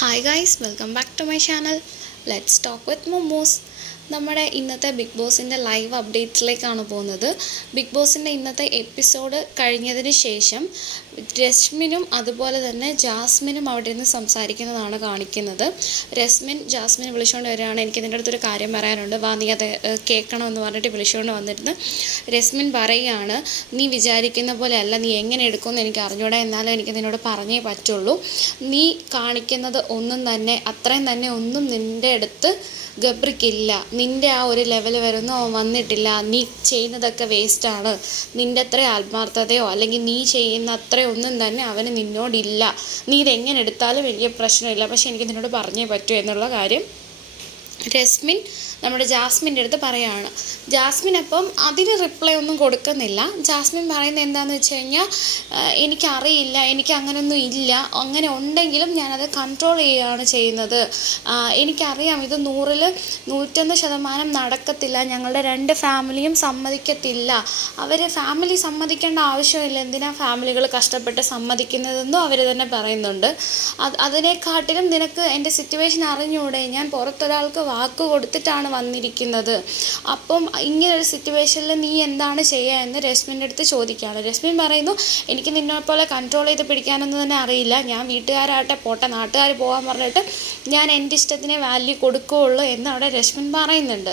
Hi guys welcome back to my channel let's talk with momos നമ്മുടെ ഇന്നത്തെ big ബോസിന്റെ live അപ്ഡേറ്റ്സിലേക്കാണ് പോകുന്നത്. Big ബോസിന്റെ ഇന്നത്തെ എപ്പിസോഡ് കഴിഞ്ഞതിന് ശേഷം രശ്മിനും അതുപോലെ തന്നെ ജാസ്മിനും അവിടെ നിന്ന് സംസാരിക്കുന്നതാണ് കാണിക്കുന്നത്. രശ്മിൻ ജാസ്മിൻ വിളിച്ചുകൊണ്ട് വരികയാണ്. എനിക്ക് നിന്റെ അടുത്തൊരു കാര്യം പറയാനുണ്ട്. വാ നീ അത് കേൾക്കണമെന്ന് പറഞ്ഞിട്ട് വിളിച്ചുകൊണ്ട് വന്നിരുന്നു. രശ്മിൻ പറയുകയാണ് നീ വിചാരിക്കുന്ന പോലെ അല്ല. നീ എങ്ങനെ എടുക്കുമെന്ന് എനിക്ക് അറിഞ്ഞൂടാ. എന്നാലും എനിക്ക് നിന്നോട് പറഞ്ഞേ പറ്റുള്ളൂ. നീ കാണിക്കുന്നത് ഒന്നും തന്നെ അത്രയും തന്നെ ഒന്നും നിന്റെ അടുത്ത് ഗബ്രിക്കില്ല. നിന്റെ ആ ഒരു ലെവൽ വരെ ഒന്നും വന്നിട്ടില്ല. നീ ചെയ്യുന്നതൊക്കെ വേസ്റ്റാണ് നിന്റെ അത്ര ആത്മാർത്ഥതയോ അല്ലെങ്കിൽ നീ ചെയ്യുന്ന അത്രയൊന്നും തന്നെ അവന് നിന്നോടില്ല. നീ ഇതെങ്ങനെ എടുത്താലും വലിയ പ്രശ്നമില്ല. പക്ഷെ എനിക്ക് നിന്നോട് പറഞ്ഞേ പറ്റൂ എന്നുള്ള കാര്യം രശ്മിൻ നമ്മുടെ ജാസ്മിന്റെ അടുത്ത് പറയുകയാണ് ജാസ്മിൻ അപ്പം അതിന് റിപ്ലൈ ഒന്നും കൊടുക്കുന്നില്ല. ജാസ്മിൻ പറയുന്നത് എന്താണെന്ന് വെച്ച് കഴിഞ്ഞാൽ എനിക്കറിയില്ല എനിക്ക് അങ്ങനെയൊന്നും ഇല്ല അങ്ങനെ ഉണ്ടെങ്കിലും ഞാനത് കൺട്രോൾ ചെയ്യുകയാണ് ചെയ്യുന്നത്. എനിക്കറിയാം ഇത് നൂറിൽ നൂറ്റൊന്ന് ശതമാനം നടക്കത്തില്ല ഞങ്ങളുടെ രണ്ട് ഫാമിലിയും സമ്മതിക്കത്തില്ല. അവർ ഫാമിലി സമ്മതിക്കേണ്ട ആവശ്യമില്ല എന്തിനാ ഫാമിലികൾ കഷ്ടപ്പെട്ട് സമ്മതിക്കുന്നതെന്നും അവർ തന്നെ പറയുന്നുണ്ട്. അത് അതിനെക്കാട്ടിലും നിനക്ക് എന്റെ സിറ്റുവേഷൻ അറിഞ്ഞൂടെ ഞാൻ പുറത്തൊരാൾക്ക് വാക്ക് കൊടുത്തിട്ടാണ് വന്നിരിക്കുന്നത്. അപ്പം ഇങ്ങനെ ഒരു സിറ്റുവേഷനിൽ നീ എന്താണ് ചെയ്യുക എന്ന് രശ്മിന്റെ അടുത്ത് ചോദിക്കുകയാണ്. രശ്മിൻ പറയുന്നു എനിക്ക് നിന്നെപ്പോലെ കൺട്രോൾ ചെയ്ത് പിടിക്കാനൊന്നും തന്നെ അറിയില്ല. ഞാൻ വീട്ടുകാരാകട്ടെ പോട്ടെ നാട്ടുകാർ പോകാൻ പറഞ്ഞിട്ട് ഞാൻ എന്റെ ഇഷ്ടത്തിനെ വാല്യൂ കൊടുക്കുകയുള്ളൂ എന്ന് അവിടെ രശ്മിൻ പറയുന്നുണ്ട്.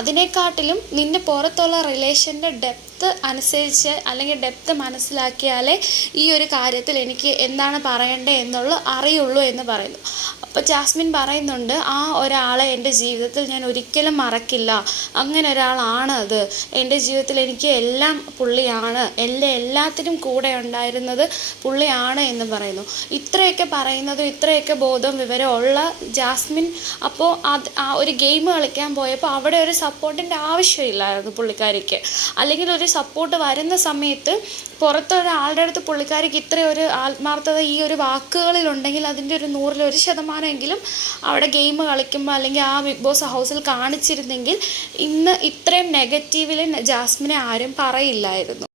അതിനെക്കാട്ടിലും നിന്നെ പുറത്തുള്ള റിലേഷന്റെ ഡെപ്ത് അനുസരിച്ച് അല്ലെങ്കിൽ ഡെപ്ത് മനസ്സിലാക്കിയാലേ ഈ ഒരു കാര്യത്തിൽ എനിക്ക് എന്താണ് പറയേണ്ടത് എന്നുള്ള അറിയുള്ളൂ എന്ന് പറയുന്നു. അപ്പോൾ ജാസ്മിൻ പറയുന്നുണ്ട് ആ ഒരാളെ എന്റെ ജീവിതത്തിൽ ഞാൻ ഒരിക്കലും മറക്കില്ല. അങ്ങനെ ഒരാളാണ് അത്. എന്റെ ജീവിതത്തിൽ എനിക്ക് എല്ലാം പുള്ളിയാണ്. എല്ലാ എല്ലാത്തിനും കൂടെ ഉണ്ടായിരുന്നത് പുള്ളിയാണ് എന്ന് പറയുന്നു. ഇത്രയൊക്കെ പറയുന്നതും ഇത്രയൊക്കെ ബോധം വിവരം ഉള്ള ജാസ്മിൻ അപ്പോൾ അത് ആ ഒരു ഗെയിം കളിക്കാൻ പോയപ്പോൾ അവിടെ ഒരു സപ്പോർട്ടിന്റെ ആവശ്യമില്ലായിരുന്നു പുള്ളിക്കാരിക്ക്. അല്ലെങ്കിൽ ഒരു സപ്പോർട്ട് വരുന്ന സമയത്ത് പുറത്തൊരാളുടെ അടുത്ത് പുള്ളിക്കാരിക്ക് ഇത്രയൊരു ആത്മാർത്ഥത ഈ ഒരു വാക്കുകളിലുണ്ടെങ്കിൽ അതിന്റെ ഒരു നൂറിൽ ഒരു ശതമാനമെങ്കിലും അവിടെ ഗെയിം കളിക്കുമ്പോൾ അല്ലെങ്കിൽ ആ ബിഗ് ബോസ് ഹൗസിൽ കാണിച്ചിരുന്നെങ്കിൽ ഇന്ന് ഇത്രയും നെഗറ്റീവിൽ ജാസ്മിനെ ആരും പറയില്ലായിരുന്നു.